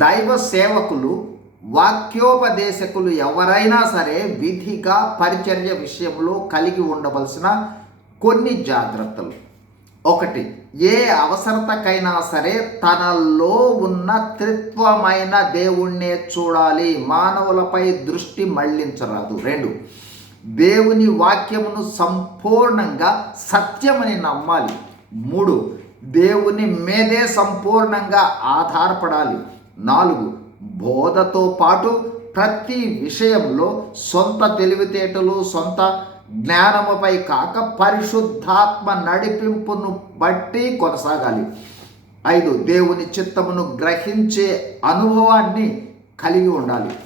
దైవ సేవకులు వాక్యోపదేశకులు ఎవరైనా సరే విధిగా పరిచర్య విషయంలో కలిగి ఉండవలసిన కొన్ని జాగ్రత్తలు. ఒకటి ఏ అవసరతకైనా సరే తనలో ఉన్న త్రిత్వమైన దేవుణ్ణే చూడాలి. మానవులపై దృష్టి మళ్ళించరాదు. రెండు దేవుని వాక్యమును సంపూర్ణంగా సత్యమని నమ్మాలి. మూడు దేవుని మీదే సంపూర్ణంగా ఆధారపడాలి. నాలుగు బోధతో పాటు ప్రతి విషయంలో సొంత తెలివితేటలు సొంత జ్ఞానముపై కాక పరిశుద్ధాత్మ నడిపింపును బట్టి కొనసాగాలి. ఐదు దేవుని చిత్తమును గ్రహించే అనుభవాన్ని కలిగి ఉండాలి.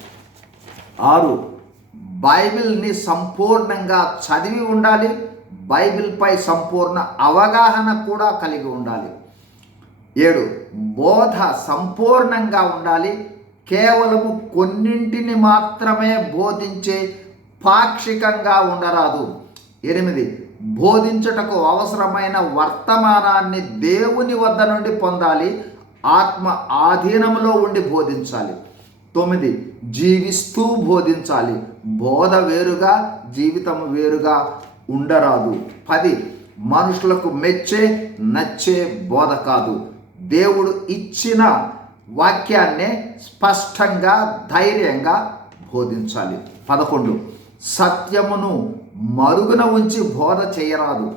ఆరు బైబిల్ని సంపూర్ణంగా చదివి ఉండాలి. బైబిల్పై సంపూర్ణ అవగాహన కూడా కలిగి ఉండాలి. ఏడు బోధ సంపూర్ణంగా ఉండాలి. కేవలము కొన్నింటిని మాత్రమే బోధించే పాక్షికంగా ఉండరాదు. ఎనిమిది బోధించుటకు అవసరమైన వర్తమానాన్ని దేవుని వద్ద నుండి పొందాలి. ఆత్మ ఆధీనములో ఉండి బోధించాలి. తొమ్మిది జీవిస్తూ బోధించాలి. బోధ వేరుగా జీవితం వేరుగా ఉండరాదు. పది మనుషులకు మెచ్చే నచ్చే బోధ కాదు. దేవుడు ఇచ్చిన వాక్యాన్నే స్పష్టంగా ధైర్యంగా బోధించాలి. పదకొండు. సత్యమును మరుగున ఉంచి బోధ చేయరాదు.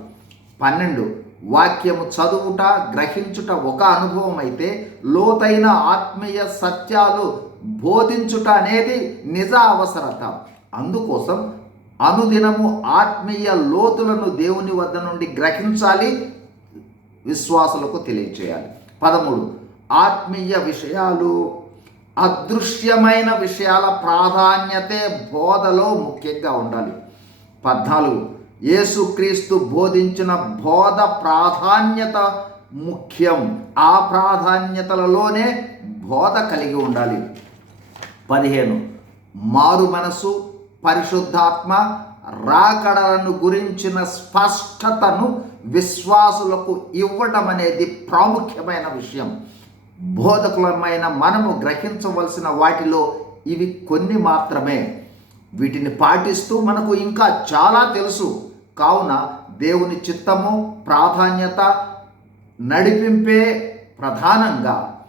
పన్నెండు. వాక్యము చదువుట గ్రహించుట ఒక అనుభవం అయితే లోతైన ఆత్మీయ సత్యాలు బోధించుట అనేది నిజ అవసరత. అందుకోసం అనుదినము ఆత్మీయ లోతులను దేవుని వద్ద నుండి గ్రహించాలి విశ్వాసులకు తెలియచేయాలి. పదమూడు. ఆత్మీయ విషయాలు. అదృశ్యమైన విషయాల ప్రాధాన్యతే బోధలో ముఖ్యంగా ఉండాలి. పద్నాలుగు. యేసుక్రీస్తు బోధించిన బోధ ప్రాధాన్యత ముఖ్యం. ఆ ప్రాధాన్యతలలోనే బోధ కలిగి ఉండాలి. పదిహేను. మారు మనసు పరిశుద్ధాత్మ రాకడలను గురించిన స్పష్టతను విశ్వాసులకు ఇవ్వడం అనేది ప్రాముఖ్యమైన విషయం. బోధకులమైన మనము గ్రహించవలసిన వాటిలో ఇవి కొన్ని మాత్రమే. వీటిని పాటిస్తూ మనకు ఇంకా చాలా తెలుసు. కావున దేవుని చిత్తము ప్రాధాన్యత నడిపింపే ప్రధానంగా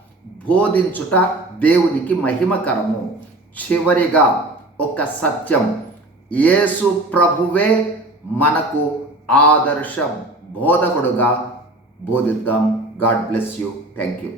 బోధించుట దేవునికి మహిమకరము. చివరిగా ఒక సత్యం. యేసు ప్రభువే మనకు ఆదర్శ బోధకుడుగా బోధిద్దాం. God bless you. Thank you